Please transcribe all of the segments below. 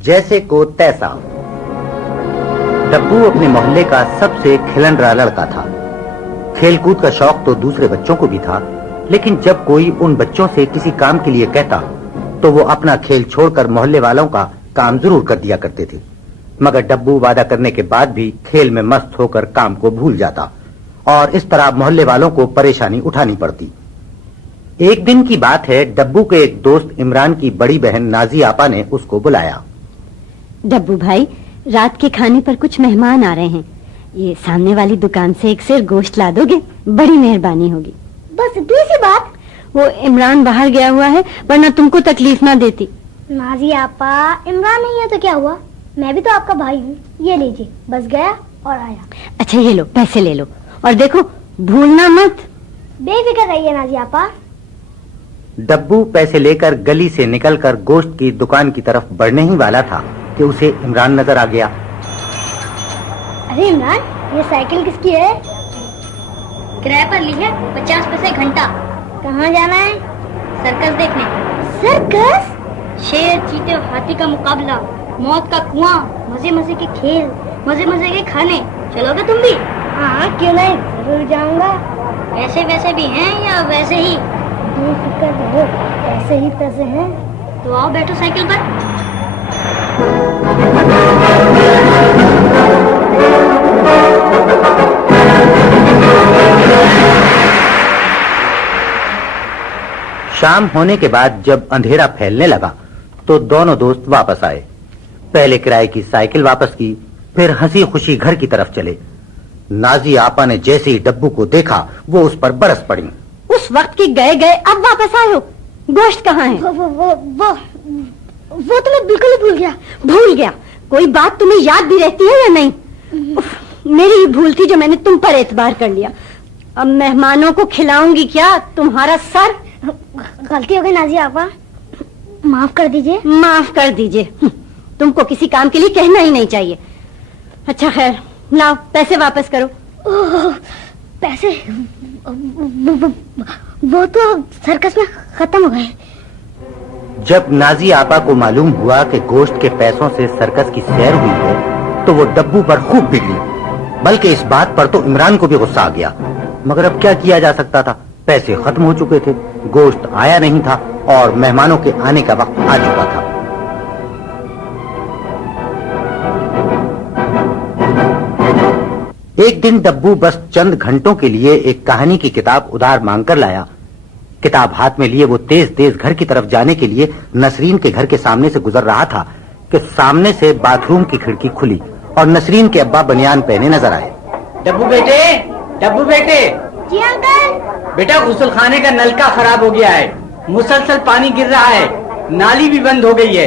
जैसे को तैसा। डब्बू अपने मोहल्ले का सबसे खिलनरा लड़का था। खेलकूद का शौक तो दूसरे बच्चों को भी था, लेकिन जब कोई उन बच्चों से किसी काम के लिए कहता तो वो अपना खेल छोड़कर मोहल्ले वालों का काम जरूर कर दिया करते थे। मगर डब्बू वादा करने के बाद भी खेल में मस्त होकर काम को भूल जाता और इस तरह मोहल्ले वालों को परेशानी उठानी पड़ती। एक दिन की बात है, डब्बू के एक दोस्त इमरान की बड़ी बहन नाजी आपा ने उसको बुलाया। डब्बू भाई, रात के खाने पर कुछ मेहमान आ रहे हैं, ये सामने वाली दुकान से एक सेर गोश्त ला दोगे? बड़ी मेहरबानी होगी। बस इतनी सी बात? वो इमरान बाहर गया हुआ है, वरना तुमको तकलीफ ना देती। नाजी आपा, इमरान नहीं है तो क्या हुआ, मैं भी तो आपका भाई हूँ। ये लीजिए, बस गया और आया। अच्छा ये लो, पैसे ले लो और देखो भूलना मत। बेफिक्र रहिए नाजी आपा। डब्बू पैसे लेकर गली से निकलकर गोश्त की दुकान की तरफ बढ़ने ही वाला था कि उसे इमरान नजर आ गया। अरे इमरान, ये साइकिल किसकी है? किराए पर ली है, 50 पैसे घंटा। कहाँ जाना है? सर्कस देखने। सर्कस? शेर, चीते और हाथी का मुकाबला, मौत का कुआं, मजे मजे के खेल, मजे मजे के खाने। चलोगे तुम भी? हाँ क्यों नहीं, जरूर जाऊंगा। ऐसे वैसे भी हैं या वैसे ही? बेफिक्र रहो, ऐसे ही पैसे हैं। तो आओ बैठो साइकिल पर। शाम होने के बाद जब अंधेरा फैलने लगा तो दोनों दोस्त वापस आए। पहले किराए की साइकिल वापस की, फिर हंसी खुशी घर की तरफ चले। नाजी आपा ने जैसे ही डब्बू को देखा वो उस पर बरस पड़ी। उस वक्त के गए गए अब वापस आए हो, गोश्त कहाँ है? वो तो मैं बिल्कुल ही भूल गया। भूल गया? कोई बात तुम्हें याद भी रहती है या नहीं? मेरी ही भूल थी जो मैंने तुम पर एतबार कर लिया। अब मेहमानों को खिलाऊंगी क्या तुम्हारा सर? गलती हो गई नाजी आपा, माफ कर दीजिए। माफ कर दीजिए? तुमको किसी काम के लिए कहना ही नहीं चाहिए। अच्छा खैर, लाओ पैसे वापस करो। पैसे? वो तो सर्कस में खत्म हो गए। जब नाजी आपा को मालूम हुआ कि गोश्त के पैसों से सर्कस की सैर हुई है तो वो डब्बू पर खूब बिगड़ी। बल्कि इस बात पर तो इमरान को भी गुस्सा आ गया, मगर अब क्या किया जा सकता था? पैसे खत्म हो चुके थे, गोश्त आया नहीं था और मेहमानों के आने का वक्त आ चुका था। एक दिन डब्बू बस चंद घंटों के लिए एक कहानी की किताब उधार मांग कर लाया। किताब हाथ में लिए वो तेज तेज घर की तरफ जाने के लिए नसरीन के घर के सामने से गुजर रहा था कि सामने से बाथरूम की खिड़की खुली और नसरीन के अब्बा बनियान पहने नजर आए। डब्बू बेटे, डब्बू बेटे। जी अंकल। बेटा, गुसल खाने का नलका खराब हो गया है, मुसलसल पानी गिर रहा है, नाली भी बंद हो गई है,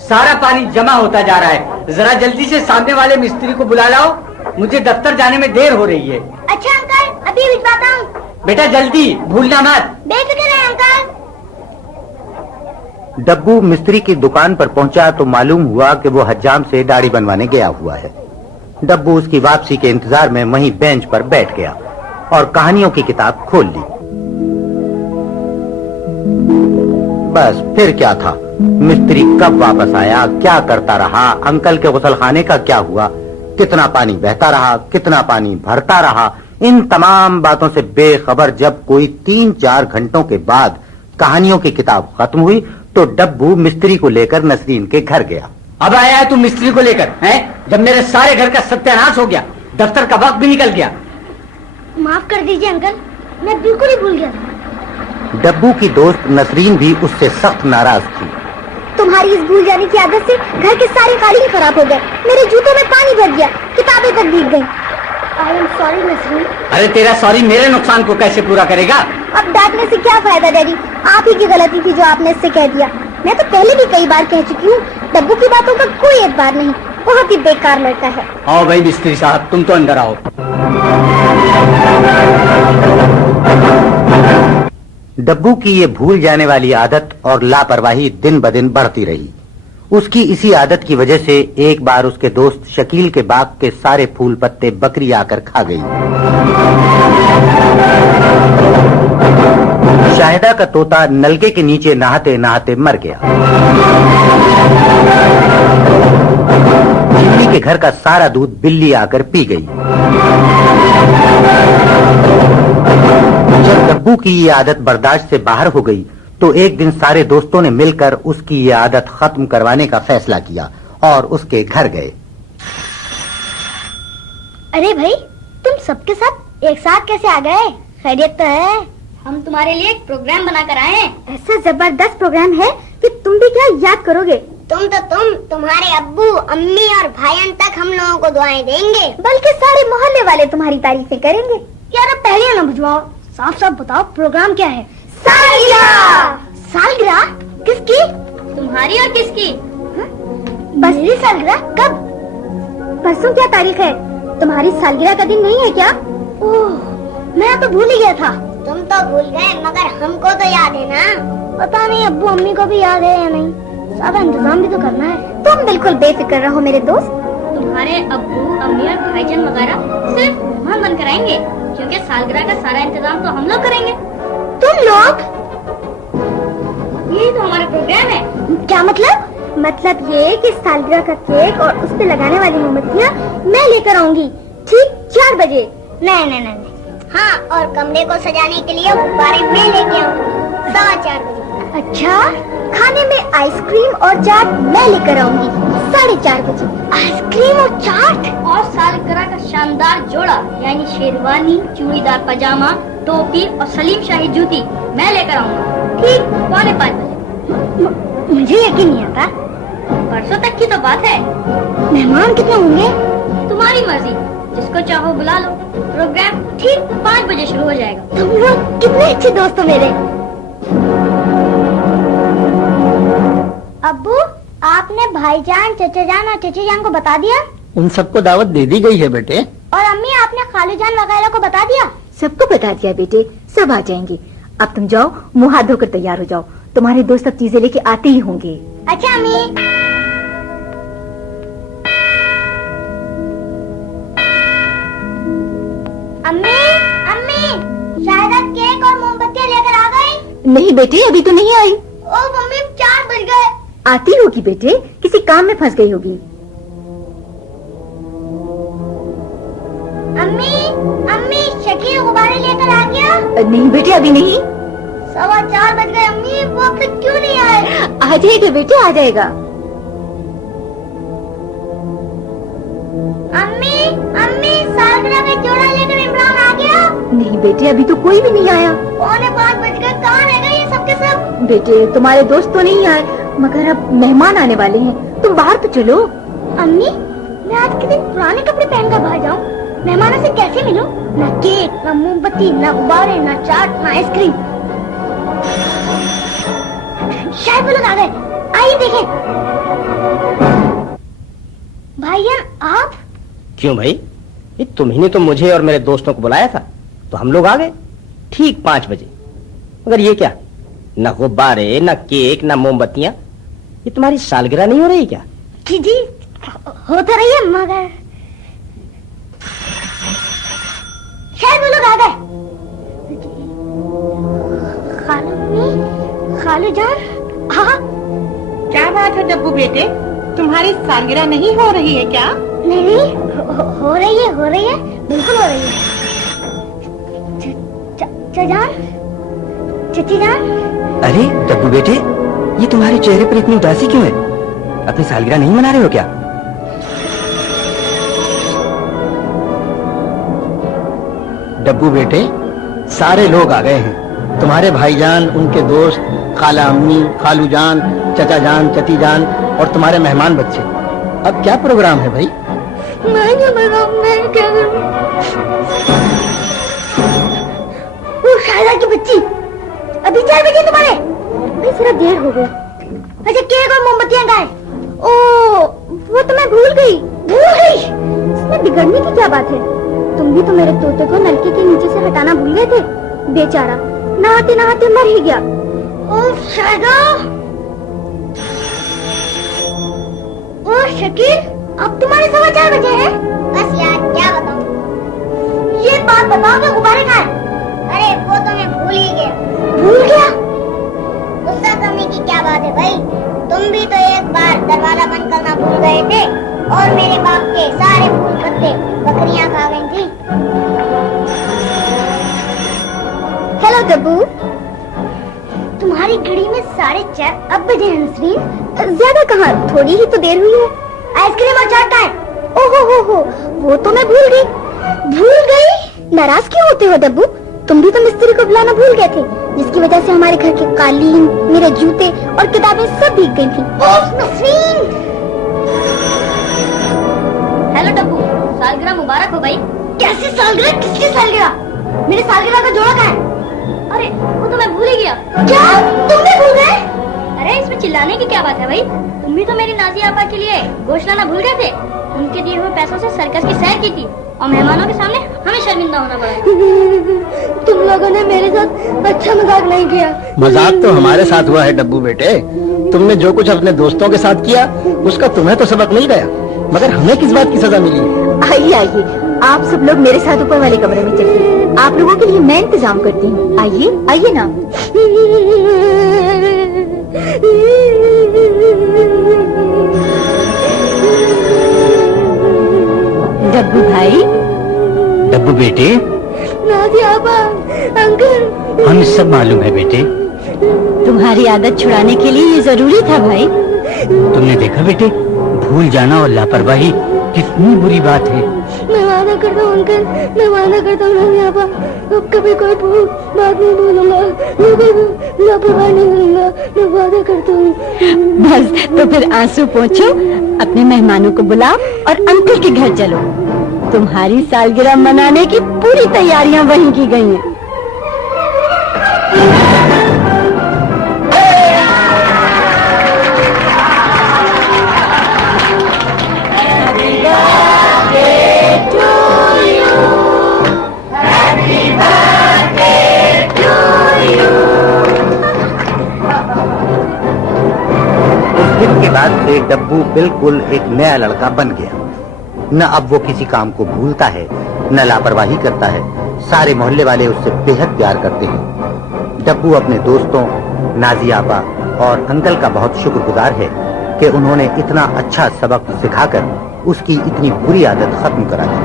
सारा पानी जमा होता जा रहा है। जरा जल्दी से सामने वाले मिस्त्री को बुला लाओ, मुझे दफ्तर जाने में देर हो रही है। अच्छा अंकल, अभी भिजवाता हूँ। बेटा जल्दी, भूलना मत। बेफिक्र है अंकल। डब्बू मिस्त्री की दुकान पर पहुंचा तो मालूम हुआ कि वो हज्जाम से दाढ़ी बनवाने गया हुआ है। डब्बू उसकी वापसी के इंतजार में वहीं बेंच पर बैठ गया और कहानियों की किताब खोल ली। बस फिर क्या था, मिस्त्री कब वापस आया, क्या करता रहा, अंकल के गुसलखाने का क्या हुआ, कितना पानी बहता रहा, कितना पानी भरता रहा, इन तमाम बातों से बेखबर जब कोई 3-4 घंटों के बाद कहानियों की किताब खत्म हुई तो डब्बू मिस्त्री को लेकर नसरीन के घर गया। अब आया है तू मिस्त्री को लेकर, हैं? जब मेरे सारे घर का सत्यानाश हो गया, दफ्तर का वक्त भी निकल गया। माफ कर दीजिए अंकल, मैं बिल्कुल ही भूल गया था। डब्बू की दोस्त नसरीन भी उससे सख्त नाराज थी। तुम्हारी इस भूल जाने की आदत से घर के सारे कालीन खराब हो गए, मेरे जूतों में पानी भर गया, किताबें तक भीग गई। I am sorry Nasreen. अरे तेरा सॉरी मेरे नुकसान को कैसे पूरा करेगा? अब डांटने से क्या फायदा डैडी, आप ही की गलती थी जो आपने इससे कह दिया। मैं तो पहले भी कई बार कह चुकी हूँ, डब्बू की बातों का कोई एतबार नहीं, बहुत ही बेकार लड़का है। आओ भाई मिस्त्री साहब, तुम तो अंदर आओ। डब्बू की ये भूल जाने वाली आदत और लापरवाही दिन ब दिन बढ़ती रही। उसकी इसी आदत की वजह से एक बार उसके दोस्त शकील के बाग के सारे फूल पत्ते बकरी आकर खा गई। शाहिदा का तोता नलके के नीचे नहाते नहाते मर गया। घर का सारा दूध बिल्ली आकर पी गई। जब डब्बू की ये आदत बर्दाश्त से बाहर हो गई तो एक दिन सारे दोस्तों ने मिलकर उसकी ये आदत खत्म करवाने का फैसला किया और उसके घर गए। अरे भाई, तुम सबके साथ एक साथ कैसे आ गए? खैरियत तो है? हम तुम्हारे लिए एक प्रोग्राम बनाकर आए हैं। ऐसा जबरदस्त प्रोग्राम है कि तुम भी क्या याद करोगे। तुम्हारे अब्बू, अम्मी और भाईजान तक हम लोगों को दुआएं देंगे, बल्कि सारे मोहल्ले वाले तुम्हारी तारीफें करेंगे। यार अब पहले ना बुझवाओ, साफ साफ बताओ प्रोग्राम क्या है। सालगिरह। सालगिरह किसकी? तुम्हारी और किसकी? बस मेरी सालगिरह कब? परसों क्या तारीख है? तुम्हारी सालगिरह का दिन नहीं है क्या? ओह, मैं तो भूल ही गया था। तुम तो भूल गए, मगर हमको तो याद है ना। पता नहीं अब्बू अम्मी को भी याद है या नहीं, सारा इंतजाम भी तो करना है। तुम बिल्कुल बेफिक्र रहो मेरे दोस्त। तुम्हारे अब्बू अम्मी और भाईजान वगैरह सिर्फ मेहमान बनकर आएंगे, क्योंकि सालगिरह का सारा इंतजाम तो हम लोग करेंगे। तुम लोग? यही तो हमारा प्रोग्राम है। क्या मतलब? मतलब ये कि सालगिरह का केक और उस पे लगाने वाली मोमबत्तियाँ मैं लेकर आऊंगी ठीक 4 बजे। नहीं। हाँ, और कमरे को सजाने के लिए गुब्बारे मैं लेके आऊंगी 4:15 बजे। अच्छा, खाने में आइसक्रीम और चाट मैं लेकर आऊंगी 4:30 बजे। आइसक्रीम और चाट? और सालगिरह का शानदार जोड़ा यानी शेरवानी, चूड़ीदार पजामा, टोपी और सलीम शाही जूती मैं लेकर आऊंगा ठीक 4:45 बजे। मुझे यकीन नहीं आता। परसों तक की तो बात है। मेहमान कितने होंगे? तुम्हारी मर्जी, जिसको चाहो बुला लो। प्रोग्राम ठीक 5 बजे शुरू हो जाएगा। तुम लोग कितने अच्छे दोस्त हो मेरे। अब्बू, आपने भाईजान, चचा जान और चची जान को बता दिया? उन सबको दावत दे दी गई है बेटे। और अम्मी, आपने खालू जान वगैरह को बता दिया? सबको बता दिया बेटे, सब आ जाएंगे। अब तुम जाओ, मुँह हाथ धोकर तैयार हो जाओ, तुम्हारे दोस्त सब चीजें लेके आते ही होंगे। अच्छा अम्मी। अम्मी, शायद केक और मोमबत्तियाँ लेकर आ गई? नहीं बेटे, अभी तो नहीं आई। ओ मम्मी, 4 बज गए। आती होगी बेटे, किसी काम में फंस गई होगी। अम्मी, शकील गुब्बारे लेकर आ गया? नहीं बेटे, अभी नहीं। 4:15 बज गए अम्मी, वो अब तक क्यों नहीं आए? आ जाएगा बेटे, आ जाएगा। अम्मी, सालगिरह का जोड़ा लेकर इमरान आ गया? नहीं बेटे, अभी तो कोई भी नहीं आया। 4:45 बज गए, कहाँ रह गए ये सबके सब? बेटे, तुम्हारे दोस्त तो नहीं आए, मगर अब मेहमान आने वाले हैं, तुम बाहर तो चलो। अम्मी, मैं आज के दिन पुराने कपड़े पहनकर बाहर जाऊँ? मेहमानों से कैसे मिलूं? ना केक, ना मोमबत्ती, ना गुब्बारे, ना चाट, ना आइसक्रीम। शायद वो लोग आ गए, आइए देखें। भाईजान, आप? क्यों भाई, ये तुम्ही ने तो मुझे और मेरे दोस्तों को बुलाया था, तो हम लोग आ गए ठीक 5 बजे। मगर ये क्या, न गुब्बारे, न केक, न मोमबत्तियाँ। ये तुम्हारी सालगिरह नहीं हो रही क्या? जी, हो तो रही है, मगर शायद वो लोग आ गए। खालू जान, हाँ? क्या बात है डब्बू बेटे, तुम्हारी सालगिरह नहीं हो रही है क्या? नहीं, हो रही है, बिल्कुल हो रही है। जान, चची जान। अरे डब्बू बेटे, ये तुम्हारे चेहरे पर इतनी उदासी क्यों है? अपनी सालगिरह नहीं मना रहे हो क्या? डब्बू बेटे, सारे लोग आ गए हैं। तुम्हारे भाईजान, उनके दोस्त, खाला अम्मी, खालू जान, चचा जान, चची जान और तुम्हारे मेहमान बच्चे। अब क्या प्रोग्राम है भाई? मैं क्या करूं? वो शायदा की बच्ची, अभी 4 बजे तुम्हारे? भाई सिर्फ देर हो गई। अच्छा, केक और मोमबत्तियां गाए? ओ, वो तो मैं भूल गई। इसमें बिगड़ने की क्या बात है? तुम भी तो मेरे तोते को नलके के नीचे से हटाना भूल गए थे। बेचारा नहाते नहाते मर ही गया। ओह शायदा। ओह शकील, अब तुम्हारे 4:15 बजे हैं? बस यार, क्या बताऊं? ये बात बताओ कि गुब्बारे कहाँ हैं? अरे वो तो मैं भूल ही गया। भूल गया? गुस्सा करने की क्या बात है भाई? तुम भी तो एक बार दरवाजा बंद करना भूल गए थे। और मेरे बाप के सारे फूल पत्ते बकरियां खा गई थी। हेलो डब्बू, तुम्हारी घड़ी में 4:30 अब बजे हैं नसरीन। ज्यादा कहाँ, थोड़ी ही तो देर हुई है। आइसक्रीम और चाट है। ओहो हो, वो तो मैं भूल गई। नाराज क्यों होते हो डब्बू? तुम भी तो मिस्त्री को बुलाना भूल गए थे, जिसकी वजह से हमारे घर के कालीन, मेरे जूते और किताबें सब भीग गई थी। ओह नसरीन! हेलो डब्बू, सालगिरह मुबारक हो भाई। कैसी सालगिरह? किसकी सालगिरह? मेरे सालगिरह का जोड़ा कहाँ है? अरे वो तो मैं भूल ही गया। क्या तुम भी भूल गए? अरे इसमें चिल्लाने की क्या बात है भाई? तुम भी तो मेरी नाज़ी आपा के लिए गोश्त लाना भूल गए थे। उनके दिए हुए पैसों से सर्कस की सैर की थी और मेहमानों के सामने हमें शर्मिंदा होना पड़ा। तुम लोगों ने मेरे साथ अच्छा मजाक नहीं किया। मजाक तो हमारे साथ हुआ है डब्बू बेटे। तुमने जो कुछ अपने दोस्तों के साथ किया उसका तुम्हें तो सबक मिल गया, मगर हमें किस बात की सजा मिली? आइए आइए, आप सब लोग मेरे साथ ऊपर वाले कमरे में चलिए। आप लोगों के लिए मैं इंतजाम करती हूँ। आइए आइए ना। डब्बू भाई। डब्बू बेटे, नाज़ी आपा, अंकल, हमें सब मालूम है बेटे। तुम्हारी आदत छुड़ाने के लिए ये जरूरी था भाई। तुमने देखा बेटे, भूल जाना और लापरवाही कितनी बुरी बात है। मैं वादा करता हूँ अंकल, मैं वादा करता हूँ नाज़ी आपा, अब कभी कोई बात नहीं बोलूंगा, लापरवाही नहीं करूंगा, मैं वादा करता हूँ। बस तो फिर आंसू पोंछो, अपने मेहमानों को बुलाओ और अंकल के घर चलो। तुम्हारी सालगिरह मनाने की पूरी तैयारियां वहीं की गई हैं। दिन के बाद से डब्बू बिल्कुल एक नया लड़का बन गया। न अब वो किसी काम को भूलता है, न लापरवाही करता है। सारे मोहल्ले वाले उससे बेहद प्यार करते हैं। डब्बू अपने दोस्तों, नाज़ी आपा और अंकल का बहुत शुक्रगुजार है कि उन्होंने इतना अच्छा सबक सिखाकर उसकी इतनी बुरी आदत खत्म करा दी।